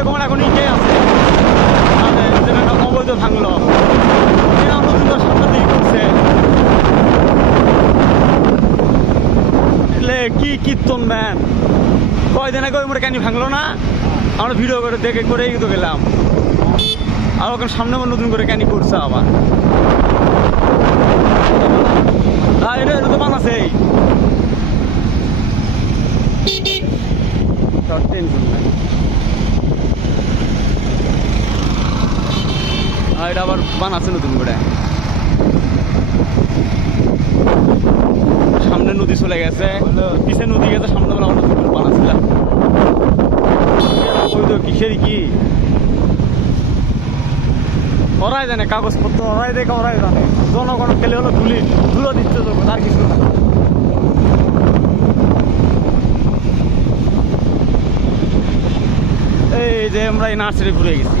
এরকম এখন ইটেই আছে, মানে যেটা একটা অবৈধ ভাঙলো, এরা নতুন করে সামনে দিকে করছে। এলে কি কীর্তন ম্যান, কয়দিন আগে ওই মোটে কেন ভাঙলো না, আমরা ভিডিও করে দেখে করেই তো গেলাম। আর ওখানে সামনে আবার নতুন করে ক্যানি করছে আবার। এটা তো বানাছেই, টেনশন নাই। এটা আবার বানাচ্ছে নতুন করে, সামনে নদী চলে গেছে, পিছে নদী গেছে, সামনে বেলা নতুন করে বানাচ্ছিলাম। ওই তো কিসের কি ওরাই জানে, কাগজপত্র ওরাই দেখে ওরাই জানে, জনগণ খেলে হলো ধুলো দিচ্ছে যখন, আর কিছু না। এই যে আমরা এই নার্সারি ঘুরে গেছি।